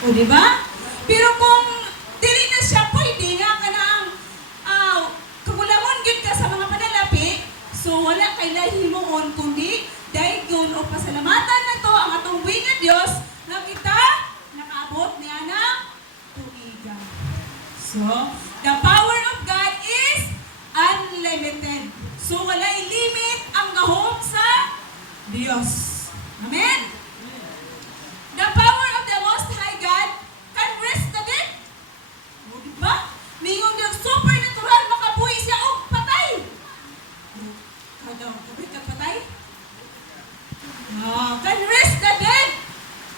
O, di ba? Pero kung dili na siya pwede nga ka na ang kagulangon gid ka sa mga panalapi, so wala kay lahimuon kundi daygon o pasalamatan na to ang atong buhi nga Dios nga kita nakaabot niya ng tuiga. So, the power of God is unlimited. So, walay limit ang gahom sa Dios. Amen? The power of the Most High God can rest the dead. O, diba? Mayroong yung supernatural makabuhi siya o patay. Kabay ka patay? Can rest the dead.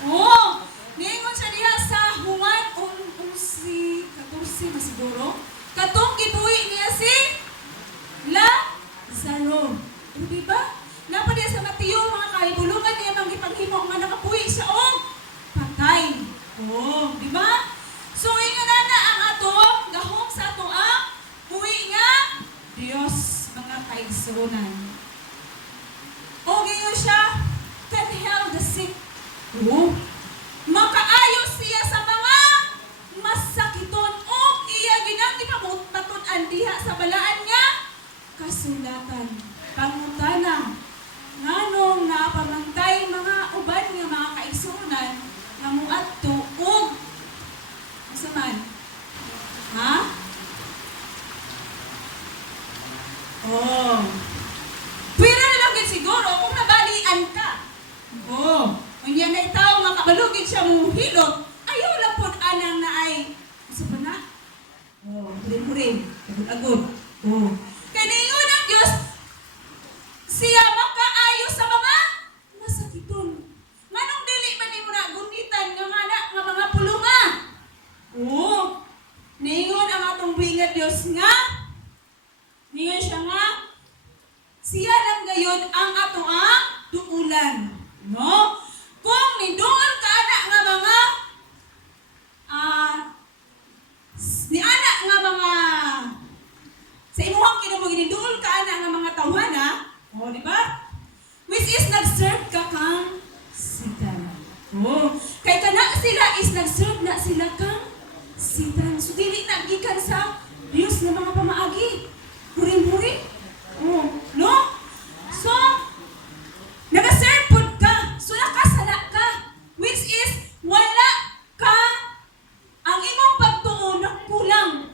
Oh, ningon siya diha sa Juan 11:14 masiguro. Katong gibuhi niya si Lazaro. O, diba? Napa diya sa Mateo, mga kahibulungan niya mang ipanghimo nga nakabuhi siya o patay. Oh, di ba? So, ingon na ang atong gahom sa ato ang buhi nga Dios, mga kaigsunan. O, gayon siya, can heal the sick. Oh, makaayos siya sa mga masakiton o iya ginang ipamutmaton diha sa balaan nga kasulatan. Pangutana, nganong napamantay mga uban nga mga kaigsunan nga muadto og asa man? Ha? Oh. Pwera na lang gid siguro kung nabalian ka. Oh. Unya na itaw nga kabalugid siya mo hilot. Ayaw lang pud anang na ay asa pa na? Oh, rin. Agud. Oh. Kaniyon ang Dios siya makaayos sa mga masakiton. Nganong dili man nimo na gunitan nga mga pulunga? Oo. Ningon ang atong buhi nga Dios nga. Ningon siya nga siya lang gayon ang ato ang duulan. No? Kung niduol ka ana nga mga ni anak nga mga sa imuhang kinabuhi niduol ka ana nga mga tawhana. O, di ba? Which is nag-serve ka kang sitan. Oh, kay kana sila is nag-serve na sila kang sitan. So, dili na gikan sa Diyos na mga pamaagi. Huring-huring. Oh, no? So, nag-serve pod ka. So, nakasala ka. Which is, wala ka ang imong pagtuon na kulang.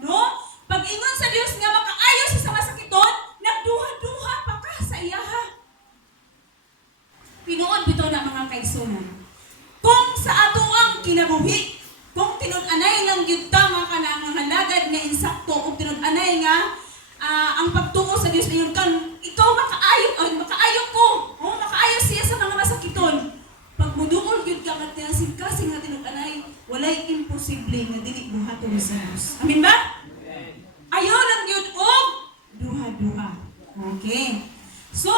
No? Pag-ingon sa Diyos nga makaayos sa masakiton, nagduha-duha pa ka sa iyaha. Pinuon bitaw na mga kaigsunan. Kung sa ato ang kinabuhi, kung tinud-anay lang gyud ta nga kanang halagad nga insakto o tinud-anay nga ang pagtuo sa Dios ayon kan ikaw makaayo ko. Oh, makaayo siya sa mga masakiton. Pag muduol gyud ka kat kasing nga tinud-anay, walay imposible nga dili buhaton sa Dios. Amen ba? Ayaw lang yun og duha-duha. Okay. So,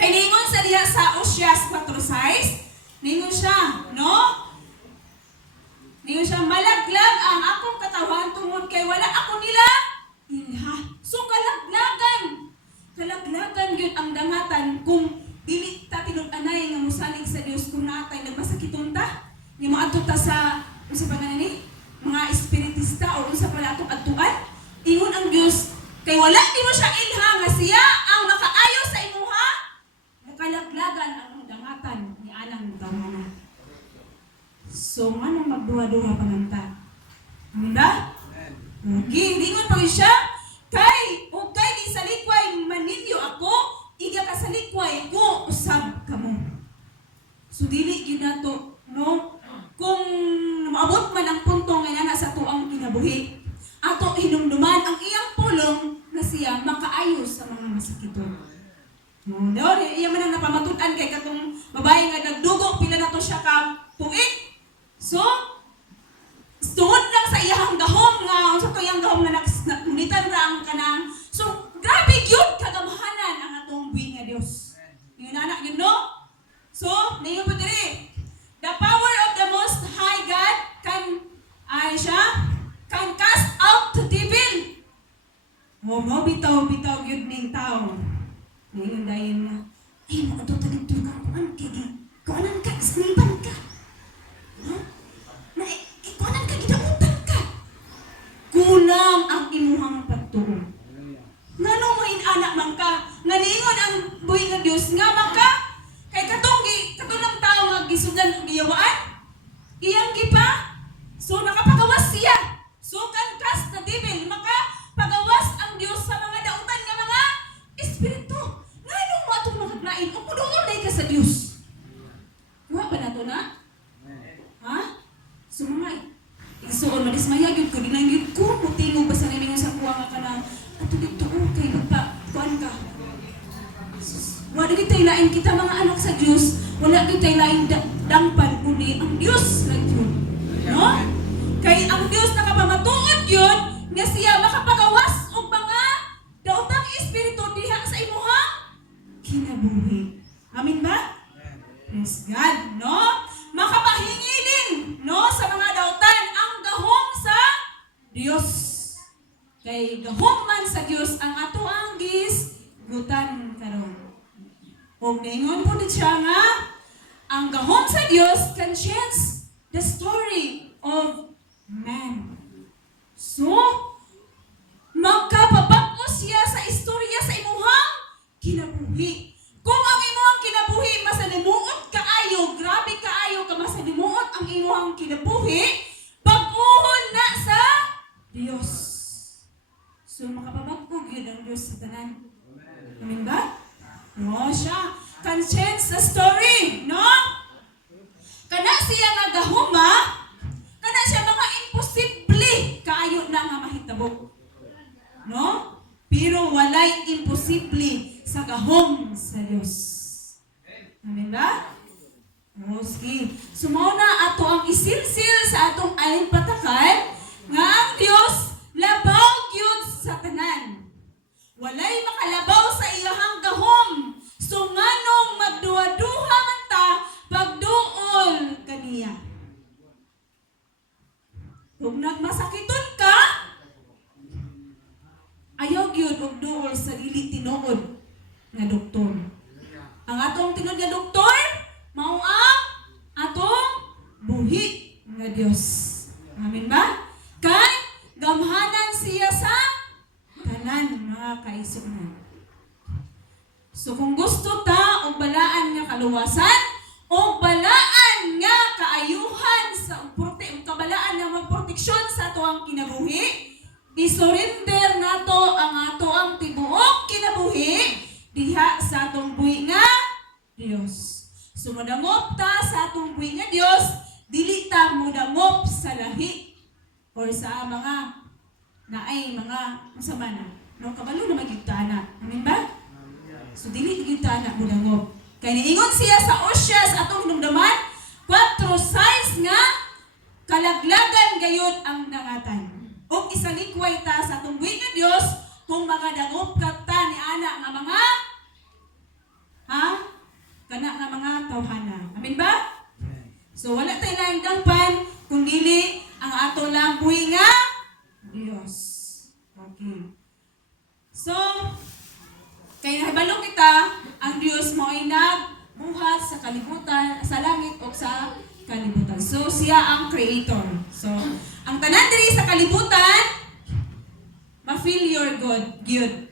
kay ningon sa diha sa Oseas 4:6, ningon siya, no? Ningon siya, malaglag ang akong katawan tungod kay wala ako nila ilha. So, kalaglagan. Kalaglagan yun ang dangatan kung dili ta tinud-anay nga musalig sa Dios kung natay nagmasakiton ta. Ni moadto ta sa unsa pa ni? Mga espiritista o unsa pala atong adtuan. Ingon ang Dios kay wala nimo siya ilha nga siya ang makaayo sa imuha. Nakalaglagan ang dangatan ni anang tawhana. So manong magduha-duha pananta. Amen ba? Okay, ingon pa siya kay di sa likway maninyo ako, iga ka sa likway ko usab kamo. So dili gyud nato, no? Kung maabot man ang punto nga na sa tuang kinabuhi, ato hinumduman ang iyang pulong na siya makaayos sa mga masakiton. No, iya man ang napamatutan kay katong babae nga nagdugo pila na to siya ka tuig. So, tungod lang sa iyang gahom nga unsa to iyang gahom na namunitan ra ang kanang. So, grabe gyud kagamahanan ang atong buhi nga Dios. Yun anak yun, no? So, niyo po diri. The power of the Most High God can cast out the devil. Mo bitaw gyud ning tao. Ngayon dayon nga, ay mo ato tagid ka kuan kay kuanan ka sniban ka. giyawaan? Iyang gipa? So nakapagawas siya. So kankas na devil, makapagawas ang Dios sa mga dautan nga mga espiritu. Nganong mo atong makaglain o kuduolay ka sa Dios? Wa ba nato na? Ha? So mga igsuon madismaya gyud ko dinang gyud ko mutingog basta niningon sa kuwa nga kanang ato dito kay magpa kuan ka. Wala gyud tay lain kita mga anak sa Dios, wala gyud tay lain dangpan kundi ang Dios lang yun. No? Kay ang Dios nakapamatuod yun nga siya makapagawas og mga daotang espiritu diha sa imuhang kinabuhi. Amin ba? Praise God, no? Makapahingi din, no, sa mga dautan ang gahom sa Dios. Kay gahom man sa Dios ang ato ang gisgutan karon. Og ningon po din siya nga ang gahom sa Dios can change the story of man. So, magkapabag-o siya sa istorya sa imuhang kinabuhi. Kung ang imuhang kinabuhi masalimuot kaayo, grabe kaayo ka masalimuot ang imuhang kinabuhi, pag-uhon na sa Dios. So makapabag-o gyud ang Dios sa tanan. Amen ba? No, siya can change the story, no? Kana siya nga gahuma, kana siya mga imposible kaayo na nga mahitabo. No? Pero walay imposible sa gahom sa Dios. Amen ba? O, sige. Sumaw na ato ang isilsil sa atong ayon patakal nga ang Dios labaw gyud sa tanan. Walay makalabaw sa iyahang gahom. So nganong magduha-duha man ta pagduol kaniya. Kung nagmasakiton ka, ayaw gyud og duol sa dili tinuod nga doktor. Ang atong tinud nga doktor mao ang atong buhi nga Dios. Amen ba? Kay gamhanan siya sa tanan mga kaigsuonan. So kung gusto ta og balaan nga kaluwasan o balaan nga kaayuhan sa kabalaan nga magproteksyon sa ato ang kinabuhi, isurrender nato ang ato ang tibuok kinabuhi diha sa atong buhi nga Dios. So modangop ta sa atong buhi nga Dios, dili ta modangop sa lahi or sa mga naay mga masama na. No, kabalo na magyugtana. Amen ba? So dili gyugtana modangop. Kay niingon siya sa Osya sa atong hinumdaman, 4 size nga kalaglagan gayud ang dangatan. O isalikway ta sa atong buhi nga Dios kung magadangop ka ta ni ana nga mga kana nga mga tawhana. Amen ba? So wala tay laing dangpan kung dili ang ato lang buhi nga Dios. Okay. So kay nahibalo kita ang Dios mo ay nagbuhat sa kalibutan, sa langit o sa kalibutan. So siya ang creator. So ang tanan diri sa kalibutan ma-feel your good.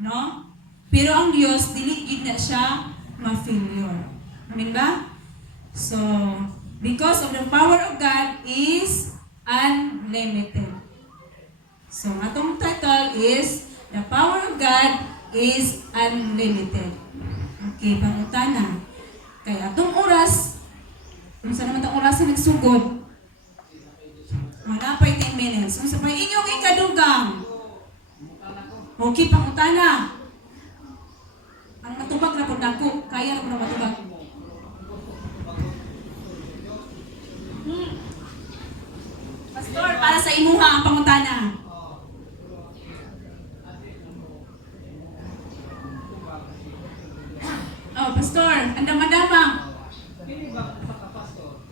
No? Pero ang Dios dili gid na siya ma-failure. Amen ba? So, because of the power of God is unlimited. So, atong title is The Power of God is Unlimited. Okay, pangutana. Kay atong oras, kung saan naman itong oras na nagsugod, wala pa 10 minutes. Kung sa inyong ikadugang, okay, pangutana. Ang matubag na po nako, kaya na po na matubag. Pastor, para sa imuha ang pangutana. Oh, Pastor, andam-andamang. Kini ba sa pastor?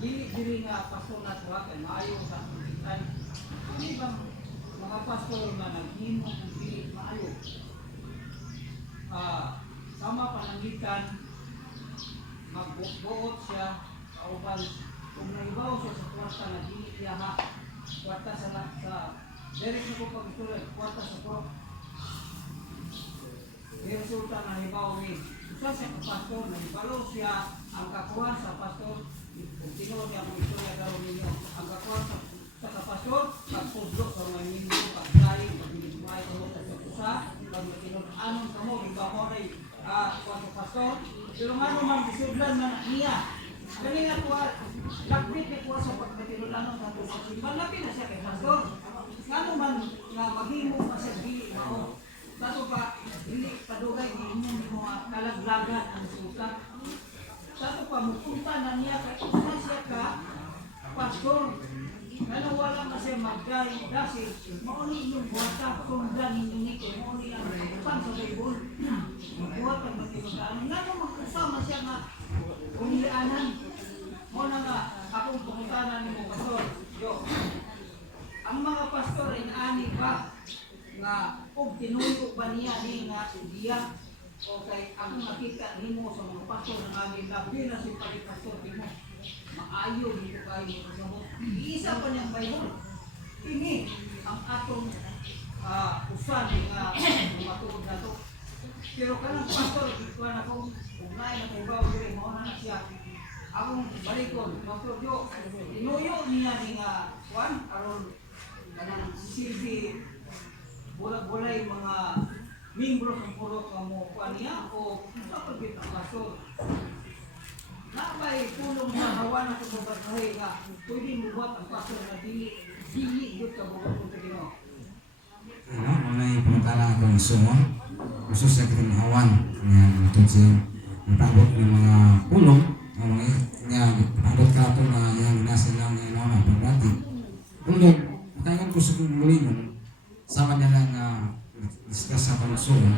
Dili nga pastor na tuwa kay maayo sa kitan. Kini ba mga pastor na naghimo ng dili maayo? Sama panangitan magbuot siya sa uban kung naibaw siya sa kwarta na dili iyaha kwarta sa direct na ko pagtulad kwarta sa pro resulta na hibaw ni usa sa pastor na ibalo siya ang kakuha sa pastor kung tinuod niya ang istorya karon ninyo ang kakuan sa kapastor pagpudlo sa mga minggo pagkain pagbiligmay ko sa usa pag matinud-anon kamo gibaho ay kuan sa pastor pero ngano man bisudlan man niya kanina ko lakbit ni ko sa pagmatinud-anon sa usa malapit na siya kay pastor ngano man nga maghimo pa sa dili mao bago pa dili padugay ni mo kalaglagan ang suka sato pa mupunta na niya kay usa siya ka pastor ano wala na siya mag-guide kasi mauni yung buwata sundan ninyo ni kay mauni ang upan sa Bible magbuhat ang matinutaan nga no magkasama siya nga umilianan mo na nga akong pangutanan ni mo pastor yo ang mga pastor ani ba nga kung tinuyo ba niya ni nga idea o kay akong nakita nimo sa mga pastor nga aming labi na si pastor mo maayo dito kayo sa mo isa pa niyang Bible ini ang atong usan nga matuod na to pero kanang pastor ikuan ako kung naay na kung bawo diri mao na siya akong balikon pastor yo tinuyo niya ni nga kuan aron kanang silbi bulay mga membro ng puro kamo kuan niya o sa pagbit ang pastor napay tulong sa hawa na sa babae nga pwede mo buhat ang pastor na dili yun ka buhat mo sa Ginoo. Mulai pangutana akong sumo gusto sa kitang hawan nga itong siya napabot ng mga pulong ang mga nga napabot ka ito na yung nasa lang yung naman pagbati ulog matayon ko sa mulingon sama niya lang discuss sa pansulo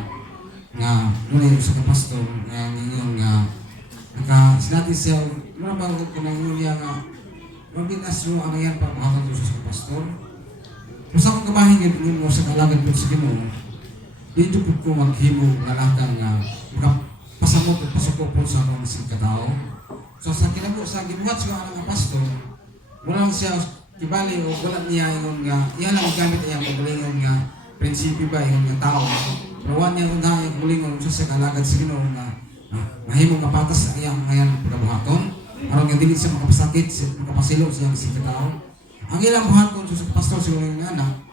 nga mulay ko sa kapastor nga ngayon nga sinati siya, muna ba ko nang yuya nga mabinas mo ang yan para makakang Diyos sa pastor. Kung sa akong kabahin mo sa kalagad mo sa Ginoo, dito po ko maghimo lalakang makapasamot at pasukopon sa mga masing katao. So sa kinabo sa gibuhat sa mga pastor, wala lang siya kibali o wala niya yung iyan lang gamit iyang pagalingon nga prinsipyo ba yung tao. Pero wala niya kung yung pagalingon sa kalagad sa Ginoo nga mahimo nga patas sa iyang ngayon pagkabuhaton aron nga dili siya makapasakit makapasilo siya sa katao ang ilang buhaton sa pastor siguro nga anak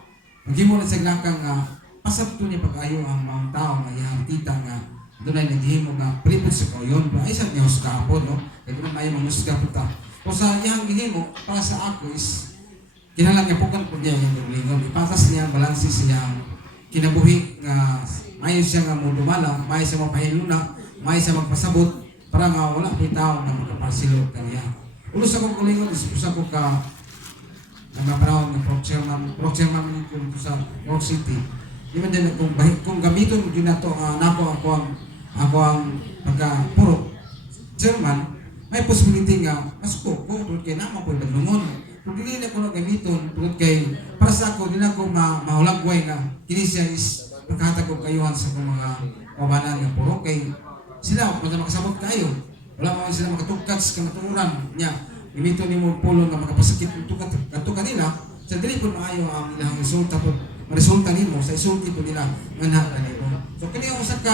maghimo na sa glakang pasabto niya pag-ayo ang mga tao nga iyang tita nga dunay naghimo nga pripot sa kauyon ba ay sa niya husga po no kaya kung may mga husga po ta o sa iyang gihimo para sa ako is kinalang niya pukan po niya yung lingon ipatas niya balansi siya kinabuhi nga mayo siya nga mo dumala mayo siya mapahiluna may sa magpasabot para nga wala pa tao na magkapasilot kaniya. Ulos ako kulingon, usa ko ka mga panahon ng pro-chairman ko dito sa York City. Di man din kung gamiton yun na ito, ako ang pagka-puro chairman, may possibility nga, masuko ko, tulad kayo naman po yung baglungon. Kung hindi na ko na gamiton, tulad kayo, para sa ako, di na ako mahulagway nga, kini siya is pagkatag ko kayuhan sa mga kabanan ng puro kay sila kung makasabot kayo wala mo sila makatugkat sa kamaturan niya ginito ni mo pulong nga makapasakit kanto kanila sa dili po maayo ang ilang resulta po resulta nimo sa isulti po nila manha kanimo so kini ang usa ka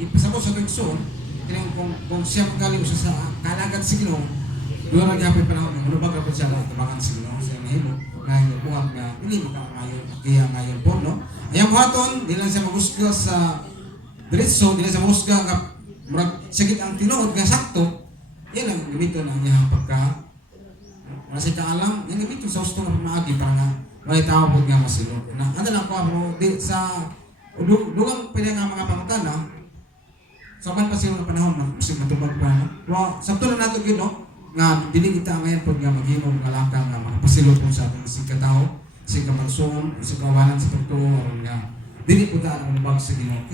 ipasabot sa tugson kini kung siya magaling sa kalagad sa Ginoo duha ra gyapon panahon mo ba ka pa siya tabangan sa Ginoo sa mahimo nga buhat nga dili mo ka ngayon kaya ngayon po no ayang buhaton dili lang siya magusga sa diretso dili sa magusga nga murag sakit ang tinuod nga sakto yan ang gamito na niya pagka wala siya kaalam yan gamito sa gusto nga pamaagi para nga wala tao po nga masilot na ano lang ko bro di sa dugang pwede nga mga pangutana sa man pa sila panahon kasi matubag pa no sakto na nato gino nga dili kita ngayon po nga maghimo nga lakang nga makapasilot po sa ating sikataw sikapagsuon sikawalan sa totoo nga dili po ta ang bag sa Ginoo